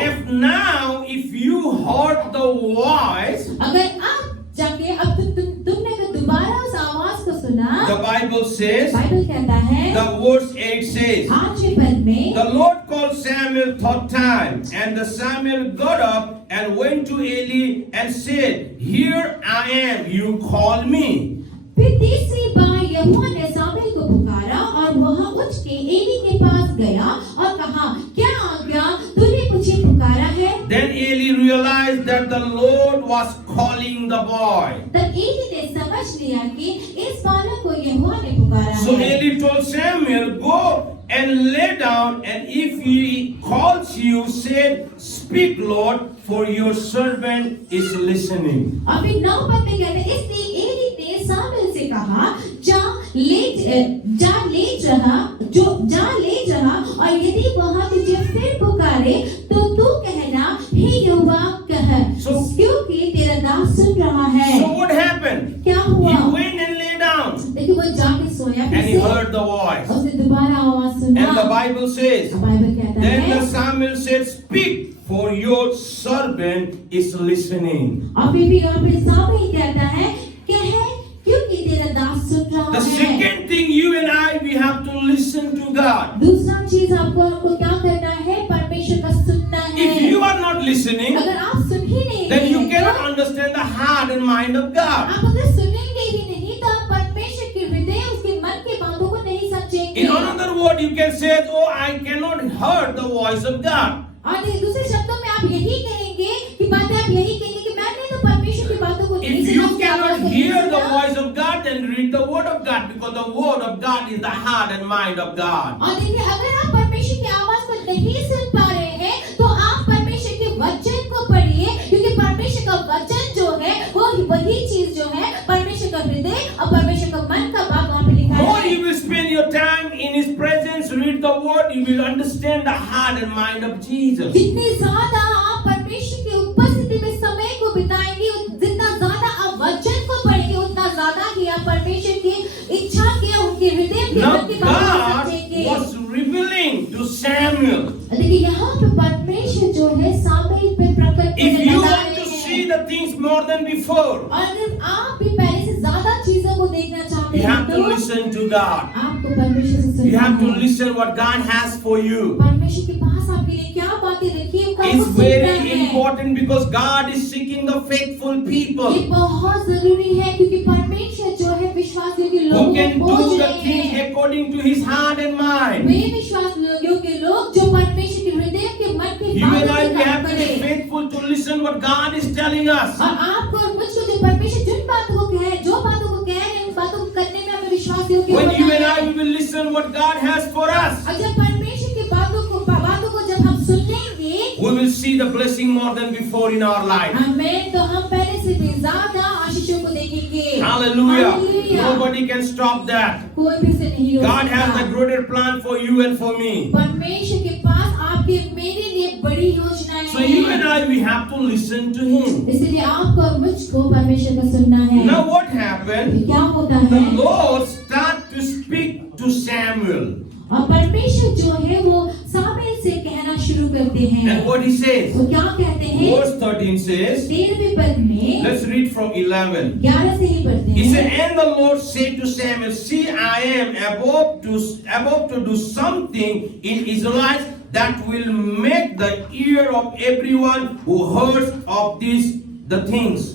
If you heard the voice, अगर आप जाके अब तुमने अगर दोबारा उस आवाज को सुना, the Bible says, बाइबल कहता है, the verse 8 says, 8वें पद में, the Lord called Samuel third time, and the Samuel got up and went to Eli and said, here I am, you call me. फिर तीसरी बार यहोवा ने सामुएल को पुकारा और वह उठ के एली के पास गया और कहा, क्या आज्ञा, तूने मुझे पुकारा है? Then Eli realized that the Lord was calling the boy. तब एली ने समझ लिया कि इस बालक को यहोवा ने पुकारा So है। Eli told Samuel, go and lay down, and if he calls you, say, speak, Lord, for your servant is listening. और फिर 9 पद में कहते हैं, इसलिए एली ने सामुएल से कहा, जा लेट रहा और यदि वह तुझे फिर पुकारे तो तू कहना, हे यहोवा कह, क्योंकि तेरा दास सुन रहा है। So what happened? क्या हुआ? He went and lay down, देखिए वो जाके सोया, and he heard the voice. उसने दोबारा आवाज सुना। And the Bible says, Bible कहता then है, the Samuel said, speak, for your servant is listening. और फिर भी यहाँ पे सामुएल कहता है, कह, क्योंकि तेरा दास सुन रहा The है। second thing you and I, we have to listen to God. दूसरा चीज आपको क्या करना है? परमेश्वर का सुनना है। If you are not listening, अगर आप सुन ही नहीं then you रहे cannot हैं, understand the heart and mind of God. आप अगर सुनेंगे ही नहीं तो आप परमेश्वर के हृदय, उसके मन की बातों को नहीं समझेंगे। In another word, you can say, oh, I cannot hear the voice of God. और दूसरे शब्दों में आप यही कहेंगे कि बातें आप यही कहेंगे कि मैंने तो परमेश्वर की बातों को नहीं If सुना, you उसकी आवाज cannot को नहीं hear the सुना। voice of God, then read the word of God, because the word of God is the heart and mind of God. और देखिए, अगर आप परमेश्वर की आवाज को नहीं सुन पा रहे हैं तो आप परमेश्वर के वचन को पढ़िए, क्योंकि परमेश्वर का वचन जो है वो वही चीज जो है परमेश्वर का हृदय और परमेश्वर का मन का भाग वहाँ पे लिखा More है। you will spend your time in His presence, read the word, you will understand the heart and mind of Jesus. जितनी ज्यादा आप परमेश्वर की उपस्थिति में समय को बिताएंगे, जितना ज्यादा आप वचन को पढ़ेंगे, उतना ज्यादा ही आप परमेश्वर की इच्छा की, उनके हृदय के Now मन की बातों को God समझेंगे। was revealing to Samuel. देखिए यहाँ पे परमेश्वर जो है सामुएल पे प्रकट If होने you लगा want to है। see the things more than before, और अगर आप भी पहले से ज्यादा चीजों को देखना चाहते you हैं have to तो listen to God. आपको परमेश्वर से You सुनना have to है। listen what God has for you. परमेश्वर के पास आपके लिए क्या बातें रखी है, उनका It's वो सुनना very है। important because God is seeking the faithful ये people बहुत जरूरी है क्योंकि परमेश्वर जो है विश्वास योग्य who लोगों can को do खोज the रहे things हैं। according to His heart and mind. वे विश्वास योग्य लोग जो परमेश्वर के हृदय के मन के You and बातों I, को we काम have to be करें। faithful to listen what God is telling us. और आपको और मुझको जो परमेश्वर जिन बातों को कहे, जो बातों को कह रहे हैं, उन बातों को करने में हमें विश्वास योग्य When होना you and I है। we will listen what God has for us, और जब परमेश्वर की बातों को जब हम सुनेंगे, we will see the blessing more than before in our life. आमीन, तो हम पहले से भी ज्यादा आशीषों को देखेंगे। Hallelujah. Hallelujah। Nobody can stop that. कोई भी से नहीं रोक God has सकता। a greater plan for you and for me. परमेश्वर के पास आपके मेरे लिए बड़ी योजनाएं So you and हैं। I, we have to listen to Him. इसलिए आपको और मुझको परमेश्वर का सुनना है। Now what happened? क्या होता The है? Lord started to speak to Samuel. और परमेश्वर जो है वो सामुएल से कहना शुरू करते हैं। And what He says? वो क्या कहते हैं? Verse 13 says, 13वें पद में let's read from 11. 11 से ही पढ़ते He said, हैं। and the Lord said to Samuel, see, I am about to do something in Israelites that will make the ear of everyone who hears of the things.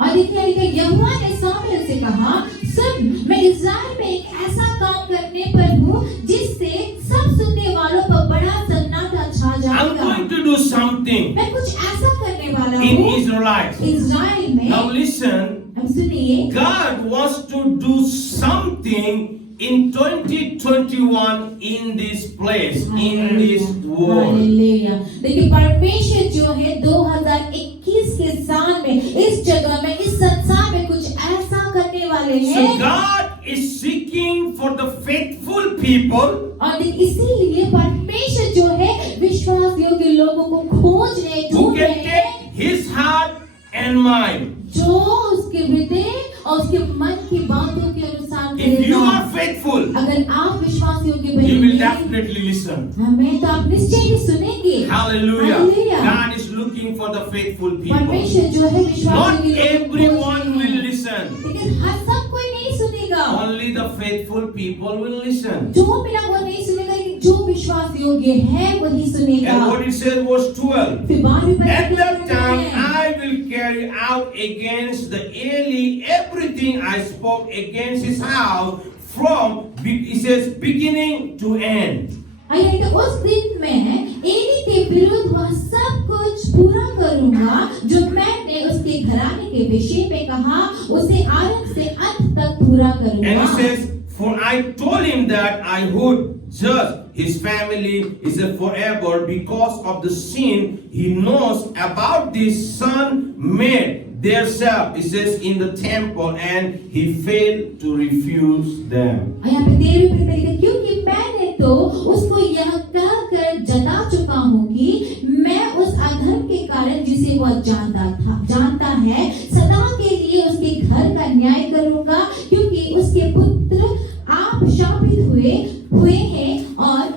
और देखिए यहोवा ने सामुएल से कहा, सुन, मैं इस्राएल में एक ऐसा काम करने पर हूँ जिससे सब सुनने वालों पर बड़ा सन्नाटा छा I'm जाएगा। going to do something मैं कुछ ऐसा करने वाला in हूँ Israelites. इस्राएल में। Now listen, अब सुनिए, God wants to do something in 2021 in this place, in this world. Hallelujah. देखिए परमेश्वर जो है 2021 के साल में इस जगह में इस संसार में कुछ ऐसा करने वाले So हैं। God is seeking for the faithful people और इसीलिए परमेश्वर जो है विश्वास योग्य लोगों को खोज रहे who ढूंढ can रहे हैं take His heart and mind. जो उसके हृदय और उसके मन की बातों के अनुसार If you करेगा। are faithful, अगर आप विश्वास योग्य you will बनेंगे definitely listen. हमें तो आप निश्चय ही सुनेंगे। Hallelujah. Hallelujah. God is looking for the faithful people. परमेश्वर जो है विश्वास Not योग्य लोगों को everyone खोजते will हैं। listen. लेकिन हर सब कोई नहीं सुनेगा। Only the faithful people will listen. जो मिला वो नहीं सुनेगा, लेकिन जो विश्वास योग्य है वही सुनेगा। And what it says, verse 12. फिर 12वीं पद At में that कहते time हैं, I will carry out against the Eli everything I spoke against his house from, it says, beginning to end. आइए तो उस दिन मैं एली के विरुद्ध वह सब कुछ पूरा करूंगा जो मैंने उसके घराने के विषय में कहा, उसे आरंभ से अंत तक पूरा And करूंगा। it says, for I told him that I would judge his family is forever because of the sin he knows about this son made their self, it says, in the temple, and he failed to refuse them. यहाँ पे 13वीं पद में लिखा, क्योंकि मैंने तो उसको यह कहकर जता चुका हूँ कि मैं उस अधर्म के कारण जिसे वह जानता है सदा के लिए उसके घर का न्याय करूंगा, क्योंकि उसके पुत्र आप शापित हुए हैं और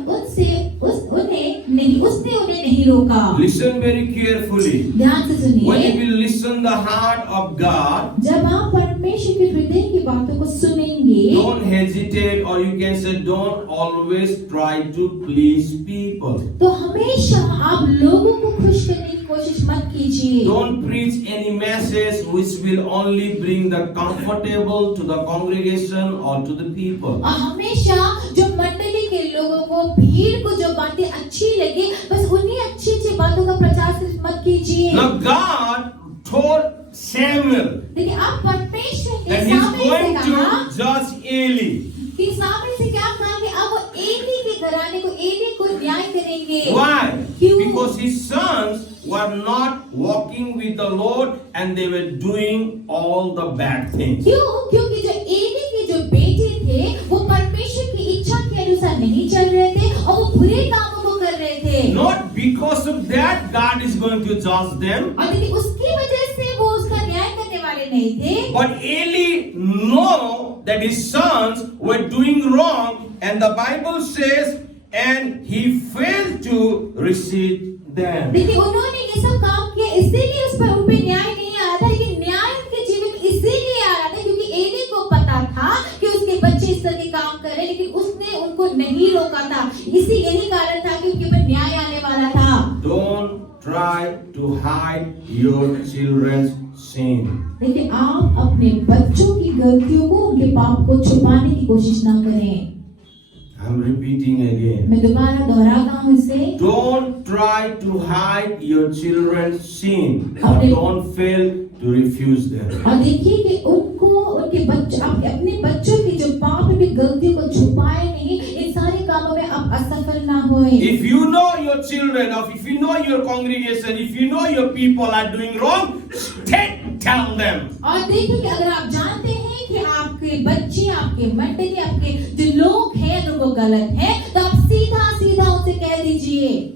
उसने उन्हें नहीं रोका। Listen very carefully. ध्यान से When you सुनिए, will listen the heart of God, जब आप परमेश्वर के हृदय की बातों को सुनेंगे, don't hesitate, or you can say don't always try to please people. तो हमेशा आप लोगों को खुश करने की कोशिश मत कीजिए। Don't preach any message which will only bring the comfortable to the congregation or to the people. और हमेशा जो मंडली के लोगों को, भीड़ को जो बातें अच्छी लगे, बस उन्हीं अच्छी अच्छी बातों का प्रचार सिर्फ मत कीजिए। Now God told Samuel देखिए आप परमेश्वर ने that he's सामने से going कहा to judge Eli. कि सामने से क्या कहा कि अब वो एली के घराने को, एली को न्याय करेंगे। Why? क्यों? Because his sons were not walking with the Lord and they were doing all the bad things. क्यों? क्योंकि जो एली के जो बेटे थे वो परमेश्वर की इच्छा के अनुसार नहीं चल रहे थे और वो बुरे कामों को कर रहे थे। Not because of that God is going to judge them. और देखिए उसकी वजह से वो उसका न्याय करने वाले नहीं थे। But Eli know that his sons were doing wrong, and the Bible says, and he failed to receive them. देखिए उन्होंने ये सब काम किया, इसीलिए उस पर उन पे न्याय नहीं आ रहा था, लेकिन न्याय उनके जीवन में इसीलिए आ रहा था क्योंकि एली को पता था कि उसके बच्चे इस तरह के काम कर रहे हैं, लेकिन उसने उनको नहीं रोका था। यही कारण था कि उनके ऊपर न्याय आने वाला था। Don't try to hide your children's sin. देखिए आप अपने बच्चों की गलतियों को, उनके पाप को छुपाने की कोशिश ना करें। I'm repeating again. मैं दोबारा दोहराता हूँ इसे। Don't try to hide your children's sin. Or don't fail to refuse them. और देखिए कि उनको, उनके बच्चे, अपने बच्चों की जो पाप की गलतियों को छुपाए नहीं, इन सारे कामों में आप असफल ना होए। If you know your children, or if you know your congregation, if you know your people are doing wrong, tell them. और देखिए कि अगर आप जानते हैं कि आपके बच्चे, आपके मंडली, आपके जो लोग हैं अगर वो गलत हैं, तो आप सीधा सीधा उनसे कह दीजिए।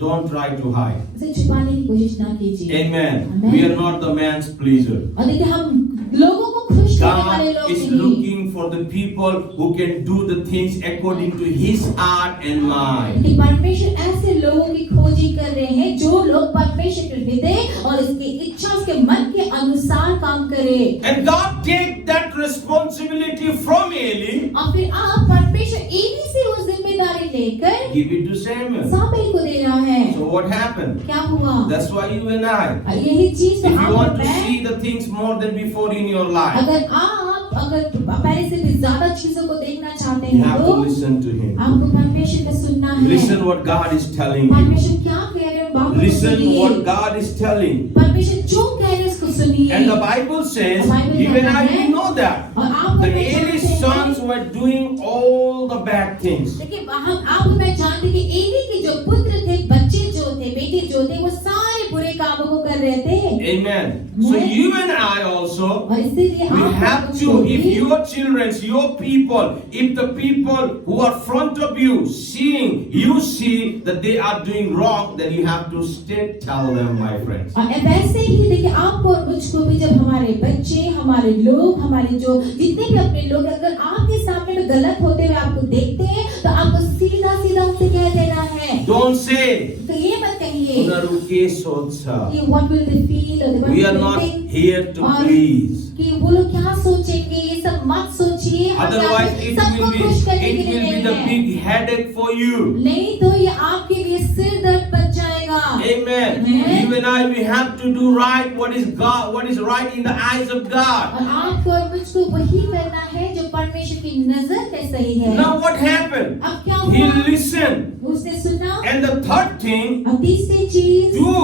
Don't try to hide. उसे छुपाने की कोशिश ना कीजिए। Amen. We are not the man's pleaser. और देखिए हम लोगों को खुश करने वाले God लोग is नहीं। looking for the people who can do the things according to His heart and mind. कि परमेश्वर ऐसे लोगों की खोजी कर रहे हैं जो लोग परमेश्वर के हृदय और इसकी इच्छा, उसके मन के अनुसार काम करें। And God take that responsibility from Eli, और फिर आप परमेश्वर एली से वो जिम्मेदारी लेकर give it to Samuel. Samuel को दे रहा है। So what happened? क्या हुआ? That's why you and I, यही चीज तो if you want आप to मैं, see the things more than before in your life, अगर पहले से भी ज्यादा चीजों को देखना चाहते you हैं have तो to listen to Him. आपको परमेश्वर का सुनना है। Listen what God is telling you. परमेश्वर क्या कह रहे हैं बात को Listen सुनिए। what God is telling. परमेश्वर जो कह रहे हैं उसको सुनिए। And the Bible says, Bible even I कहता है, we know that. और आप और The मैं Eli's जानते sons हैं, were doing all the bad things. देखिए हम आप और मैं जानते कि एली के जो पुत्र थे, बच्चे जो थे, बेटे जो थे, वो सारे बुरे कामों को कर रहे थे। Amen. So you and I also, और इसीलिए we आप have और to, मुझको if भी your children, your people, if the people who are front of you seeing, you see that they are doing wrong, then you have to stay, tell them, my friends. और वैसे ही देखिए आपको और मुझको भी, जब हमारे बच्चे, हमारे लोग, हमारे जो जितने भी अपने लोग अगर आपके सामने में गलत होते हुए आपको देखते हैं, तो आपको सीधा सीधा उनसे कह देना है। Don't say, तो ये मत कहिए "Unaruke sotsa." कि what will they feel or what We are will not they think, here to और please. कि वो लोग क्या सोचेंगे, ये सब मत सोचिए। हम Otherwise, आपको it सबको will be, खुश करने it के लिए will be नहीं the है। big headache for you. नहीं तो ये आपके लिए सिर दर्द बन जाएगा। Amen. Amen. You and I, we have to do right what is God, what is right in the eyes of God. और आपको और मुझको वही करना है जो परमेश्वर की नजर में सही है। Now what happened? अब क्या He हुआ? listened. उसने सुना। And the third thing, और तीसरी चीज, do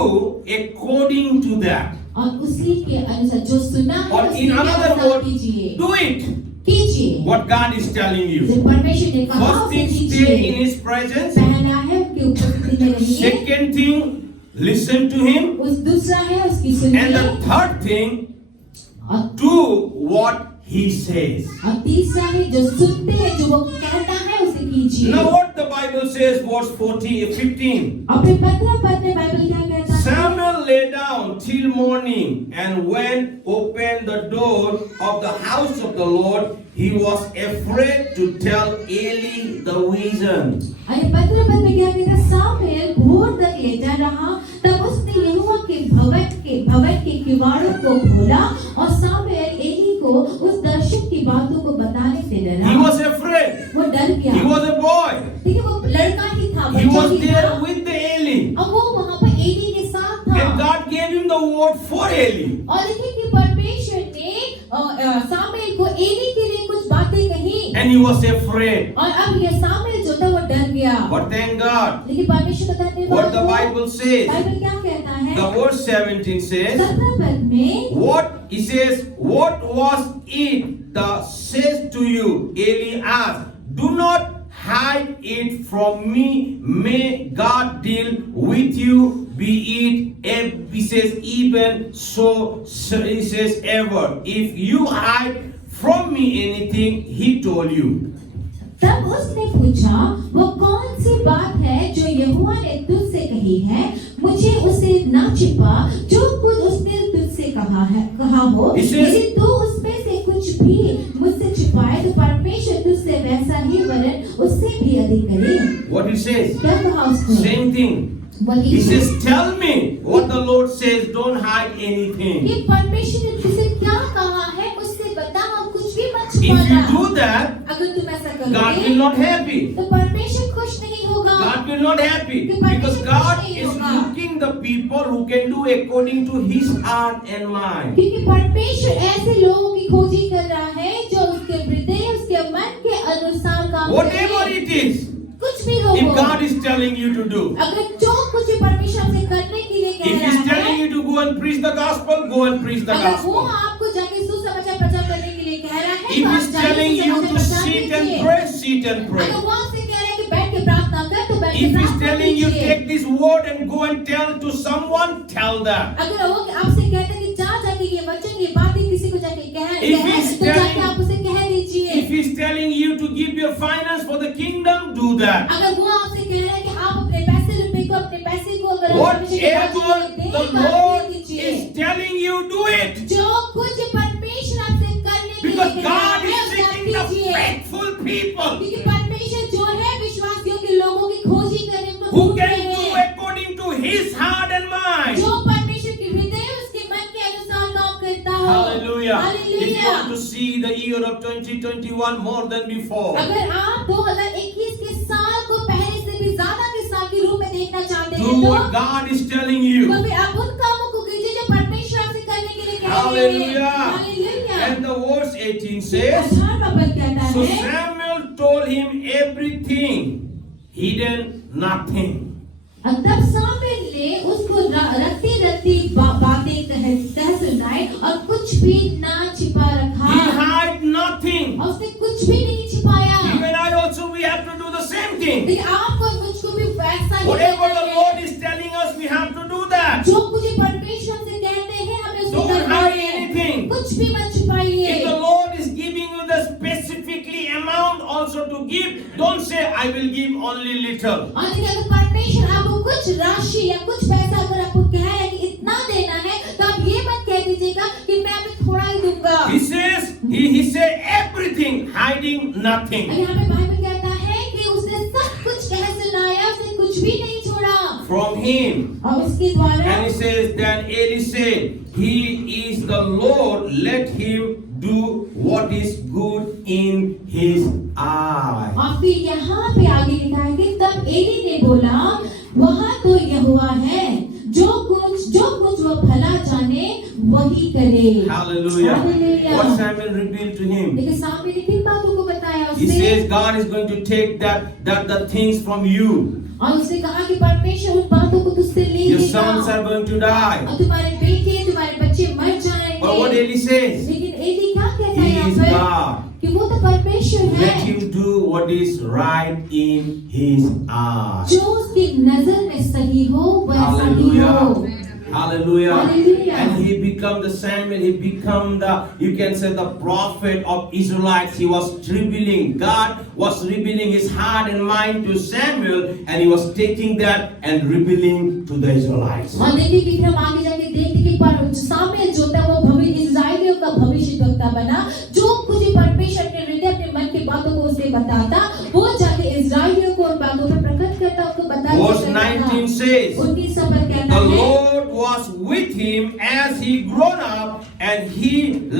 according to that. और उसी के अनुसार जो सुना है Or उसी in के another अनुसार word, कीजिए। do it. कीजिए What God is telling जो you. परमेश्वर ने कहा First उसे thing, stay in कीजिए। His presence. पहला है उनकी उपस्थिति में रहिए। Second thing, listen to Him. उस दूसरा है उसकी And सुनिए। the third thing, और do what He says. और तीसरा है जो सुनते हैं, जो वो कहता है उसे कीजिए। Now what the Bible says, verse 15. अपने 15 पद में बाइबल क्या कहता है? Samuel lay down till morning, and when opened the door of the house of the Lord, he was afraid to tell Eli the vision. अरे 15 पद में क्या कहता है? सामुएल भोर तक लेटा रहा, तब उसने यहोवा के भवन के किवाड़ों को खोला और सामुएल एली को उस दर्शन की बातों को बताने से डरा। He was afraid. वो डर गया। He was a boy. देखिए वो लड़का ही था, He बच्चा was ही there था। with the Eli. अब वो वहाँ पर एली के साथ था। And God gave him the word for Eli. और देखिए कि परमेश्वर ने सामुएल को एली के लिए कुछ बातें कही। And he was afraid. और अब ये सामुएल जो था वो डर गया। But thank God, लेकिन परमेश्वर का धन्यवाद what the हो। Bible says, बाइबल क्या कहता है? the verse 17 says, 17 पद में what he says, what was it that says to you? Eli asked, do not hide it from me. May God deal with you. Be it, he says, even so, he says, ever. If you hide from me anything, he told you. तब उसने पूछा, वो कौन सी बात है जो यहोवा ने तुझसे कही है? मुझे उसे ना छिपा, जो कुछ उसने तुझसे कहा हो। यदि तू उसमें से कुछ भी मुझसे छिपाए, तो परमेश्वर तुझसे वैसा ही वरन उससे भी अधिक करे। What he says? क्या कहा उसने? Same thing. वही He says, tell me what the Lord says. Don't hide anything. कि परमेश्वर ने तुझसे क्या कहा है, मुझसे बता, और कुछ भी मत If you छिपाना। do that, अगर तुम ऐसा God will करोगे, not happy. तो परमेश्वर खुश नहीं होगा। God will not happy because God is looking the people who can do according to His heart and mind. क्योंकि परमेश्वर ऐसे लोगों की खोजी कर रहा है जो उसके हृदय, उसके मन के अनुसार काम Whatever करें। it is, कुछ भी हो, if God is telling you to do, अगर जो कुछ भी परमेश्वर आपसे करने के लिए कह if रहा He's telling है, you to go and preach the gospel, go and preach the अगर वो gospel. आपको जाके सुसमाचार प्रचार करने के लिए कह रहा है, If तो आप He's जाके telling you to सुसमाचार sit प्रचार and कीजिए। pray, sit and pray. अगर वो आपसे कह रहा है कि बैठ के प्रार्थना कर, तो बैठ के If He's प्रार्थना telling you कीजिए। take this word and go and tell to someone, tell that. अगर वो आपसे कहता है कि जाके ये वचन, ये बातें किसी को जाके If he's तो जाके telling- आप उसे कह दीजिए। If He's telling you to give your finance for the kingdom, do that. अगर वो आपसे कह रहा है कि आप अपने रुपए को, अपने पैसे को अगर Whatever the Lord is telling you, do it. जो कुछ परमेश्वर आपसे करने के लिए Because कह God रहा है, is उसे आप seeking the कीजिए। faithful people क्योंकि परमेश्वर जो है विश्वासियों के लोगों की खोजी करे, उनको who ढूंढ can रहे do हैं। according to His heart and mind. जो परमेश्वर के हृदय, उसके मन के अनुसार काम करता हो। Hallelujah. If you hallelujah. want to see the year of 2021 more than before, अगर आप 2021 के साल को पहले से भी ज्यादा के साल के रूप में देखना चाहते do हैं, तो what God is telling you. तो फिर आप उन कामों को कीजिए जो परमेश्वर आपसे करने के लिए कह रहे हैं। Hallelujah. Hallelujah. And the verse 18 says, 18वां पद कहता so है, Samuel told him everything, hidden nothing. तब सामुएल ने उसको रत्ती बातें कह सुनाई और कुछ भी ना छिपा He रखा। hid nothing. भी नहीं छिपाया। Even I also, we have to do the same thing. लेकिन आपको और मुझको भी वैसा ही Whatever करना the है। Lord is telling us, we have to do that. जो कुछ परमेश्वर से कहते हैं हमें उसको Don't करना hide है। anything. कुछ भी मत छुपाइए। If the Lord is giving you the specifically amount also to give, don't say, I will give only little. और देखिए अगर परमेश्वर आपको कुछ राशि या कुछ पैसा अगर आपको कहे कि इतना देना है तो आप ये मत कह दीजिएगा कि मैं अभी थोड़ा ही दूंगा। He says, he said everything, hiding nothing. और यहाँ पे बाइबल कहता है कि उसने सब कुछ कह सुनाया, उसने कुछ भी नहीं छोड़ा। From him. और उसके द्वारा And he says, then Eli said, he is the Lord, let him do what is good in his eye. और फिर यहाँ पे आगे लिखा है कि तब एली ने बोला वहाँ तो यहोवा है जो कुछ वो भला जाने वही करे। Hallelujah. Hallelujah. What Samuel revealed to him. लेकिन सामने ने किन बातों को बताया He उसने? says God is going to take the things from you. और उसने कहा कि परमेश्वर उन बातों को तुझसे ले Your लेगा sons are going to die. और तुम्हारे बेटे तुम्हारे बच्चे मर But what जाएंगे। Eli says, लेकिन एली क्या कहता है he यहाँ is पर God. कि वो तो परमेश्वर Let है him do what is right in his eyes. जो उसकी नजर में सही हो वैसा ही हो। Hallelujah. Hallelujah. Hallelujah. And he become the Samuel, he become the, you can say, the prophet of Israelites. He was revealing, God was revealing his heart and mind to Samuel, and he was taking that and revealing to the Israelites. और देखिए कि हम आगे जाके देखते कि पर सामूएल जो था वो इस्राएलियों का भविष्यद्वक्ता बना। जो कुछ भी परमेश्वर अपने हृदय अपने मन की बातों को उसने बताता वो जाके इस्राएलियों को उन बातों पर प्रकट करता, उनको बताता। Verse 19 says, 19 पर कहता the है Lord was with him as he grown up, and he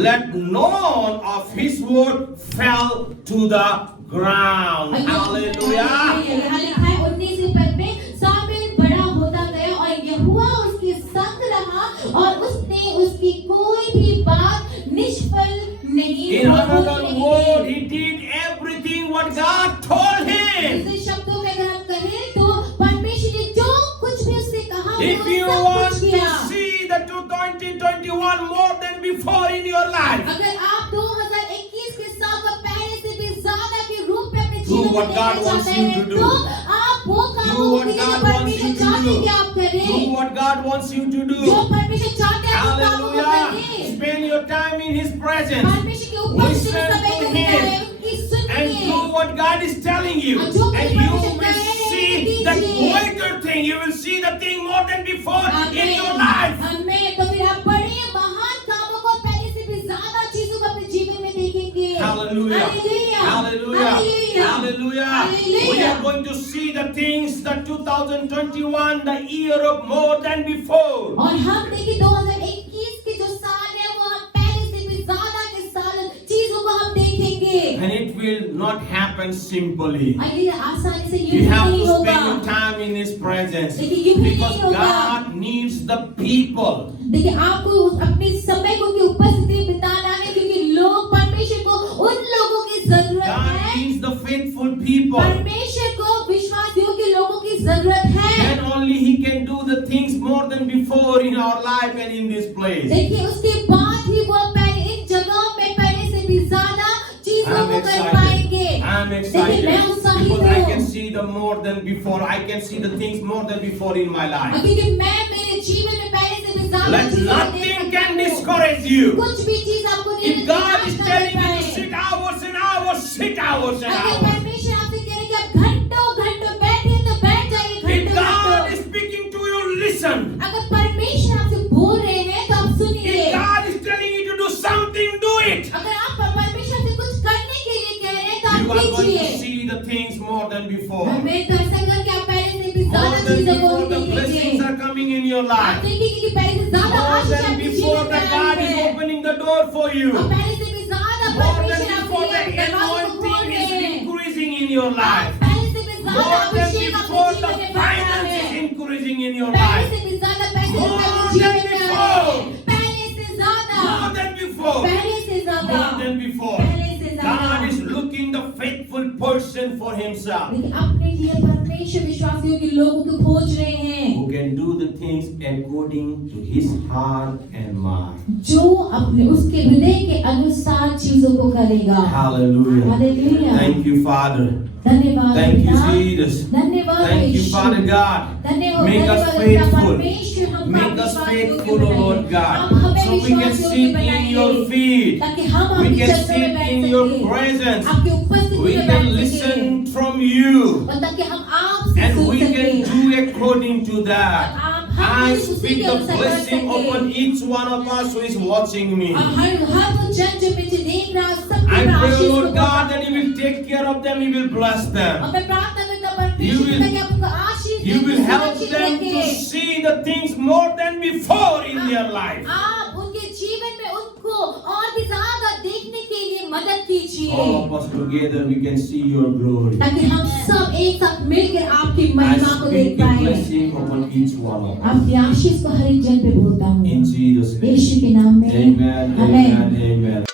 let none of his word fell to the ground. Hallelujah. यहाँ लिखा है 19 पद में सामूएल बड़ा होता गया और यहोवा उसके संग रहा और उसने उसकी कोई भी बात निष्फल नहीं In another word, he did everything what God told him. दूसरे शब्दों में अगर हम कहें तो परमेश्वर ने जो कुछ भी उससे कहा If वो you सब want कुछ to किया। see the 2021 more than before in your life, अगर आप 2021 के साल को पहले से भी ज्यादा के रूप में अपने Do जीवन what में God देखना wants चाहते you हैं to do. तो आप वो काम do what करें जो God wants परमेश्वर you to चाहते हैं do. कि आप Do करें। what God wants you to जो do. परमेश्वर चाहते हैं उस काम को Hallelujah. करें। Spend your time in His presence. परमेश्वर के ऊपर से Listen समय to देना Him. है, उनकी And सुनिए। do what God is telling you. और जो And भी you परमेश्वर will कह रहे हैं, see the कीजिए। greater thing. You will see the thing more than before in your आमीन। life. आमीन। तो फिर आप बड़े महान कामों को पहले से भी ज्यादा चीजों को अपने जीवन में देखेंगे। Hallelujah. Hallelujah. Hallelujah. Hallelujah. Hallelujah. Hallelujah. We are going to see the things that 2021, the year of more than before. और हम देखिए 2021 के जो साल है वो हम पहले से भी ज्यादा के साल चीजों को हम देखेंगे। And it will not happen simply. और ये आसानी से You यूं have नहीं to होगा। spend your time in His presence. देखिए यूं ही Because नहीं होगा। God needs the people. देखिए आपको अपने समय को की उपस्थिति बिताना है क्योंकि लोग परमेश्वर को उन लोगों की जरूरत God है। needs the faithful people. परमेश्वर को विश्वास योग्य लोगों की जरूरत है। Then only He can do the things more than before in our life and in this place. देखिए उसके बाद ही वो पहले इन जगहों में पहले से भी ज्यादा चीजों I'm को कर excited. पाएंगे। I'm देखिए excited मैं उत्साहित because I हूँ। can see the more than before. I can see the things more than before in my life. क्योंकि मैं मेरे जीवन में पहले से भी ज्यादा Let चीजें nothing देख can सकती हूँ। discourage you. कुछ भी चीज आपको नहीं If God is telling you to sit hours and hours, sit hours and अगर hours. परमेश्वर आपसे कह रहे हैं कि आप घंटों घंटों बैठे तो बैठ जाइए If घंटों God घंटों। is speaking to you, listen. अगर परमेश्वर आपसे बोल रहे हैं तो आप सुनिए। If God is telling you to do something, do it. अगर आप परमेश्वर से कुछ करने के लिए कह रहे हैं तो You आप are going to कीजिए। see the things more than before. मैं तो ऐसा करके आप पहले से भी More ज्यादा than चीजों को before, the blessings देखेंगे। are coming in your आप life. देखेंगे कि पहले से ज्यादा More आशीष than आपके before, जीवन that में God आई is है। opening the door for you. और पहले से भी ज्यादा More than परमेश्वर before, आपके the लिए दरवाजे को खोल anointing रहे is हैं। increasing in your आप life. पहले से भी ज्यादा More than अभिषेक before, आपके the जीवन में बढ़ रहा finance है। is increasing in your पहले life. से भी ज्यादा पैसे More आपके जीवन than में आ रहे before. हैं। पहले से ज्यादा More than before. पहले से ज्यादा More than before. पहले से ज्यादा God is looking seeking the faithful person for himself लेकिन अपने लिए परमेश्वर विश्वासियों के लोगों को खोज रहे हैं who can do the things according to his heart and mind. जो अपने उसके हृदय के अनुसार चीजों को करेगा। Hallelujah. Hallelujah. Thank you, Father. धन्यवाद Thank you, पिता। Jesus. धन्यवाद Thank you, Yeshu. Father God. धन्यवाद Make us धन्यवाद faithful. परमेश्वर हम Make us faithful, O Lord God, आप हमें so we can विश्वासियों sit के in your बनाइए, feet. ताकि हम We आपकी can चरणों में sit बैठ in your सकें, presence. आपकी उपस्थिति We में can बैठ सकें, listen from you. और ताकि हम आपसे And सुन we can सकें। do according to that. I उसी speak के the अनुसार blessing कर सकें। upon each one of us who is watching me. और हर वो जन जो मुझे देख रहा है, सबके I मैं pray, आशीष Lord को God, that you will take care of them, you will bless them. और मैं प्रार्थना करता हूं You परमेश्वर will- ताकि आपको आशीष You दे, will help सुरक्षित them to रखे। see the things more than before in their life. आप उनके जीवन में उनको और भी ज्यादा देखने के लिए मदद कीजिए, All of us together, we can see your glory. ताकि हम सब एक साथ मिलकर आपकी I महिमा को देख speak the पाए। blessing upon each one of us. आपकी आशीष को हर एक जन पे बोलता हूँ In Jesus' name. यीशु के नाम में Amen, आमेन। amen, amen.